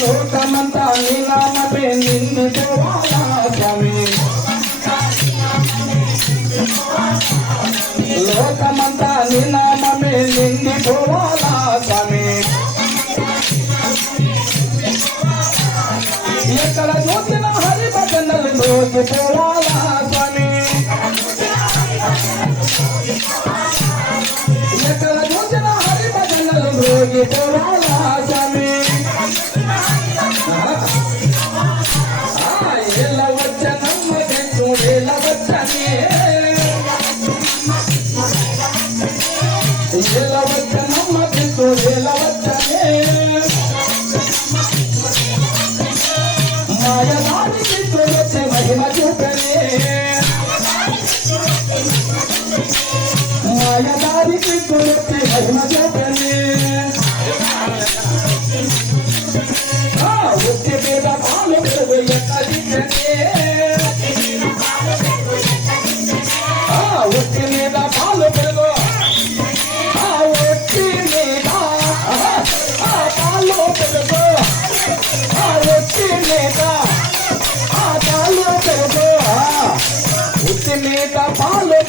లోకమంతా నీ నామమే నిండిపోవాలా స్వామి లోకమంతా నీ నామమే నిండిపోవాలా స్వామి ఎక్కడ చూసిన హరి భజనలు దోచిపోవాలా స్వామి ఎక్కడ చూసిన హరి భజనలు దోచిపోవాలా స్వామి ఎలా వచ్చనమ్మ తెచ్చు ఎలా వచ్చనే ఎలా వచ్చనమ్మ తెచ్చు ఎలా వచ్చనే మాయదారికి తోచే మహిమ చూపనే మాయదారికి తోచే మహిమ చూపనే ఒకే మీద పాలు పెరుగు ఎక్కడికనే ఒకే మీద పాలు పెరుగు ఒకే మీద పాలు పెరుగు ఒకే మీద పాలు పెరుగు ఒకే మీద పాలు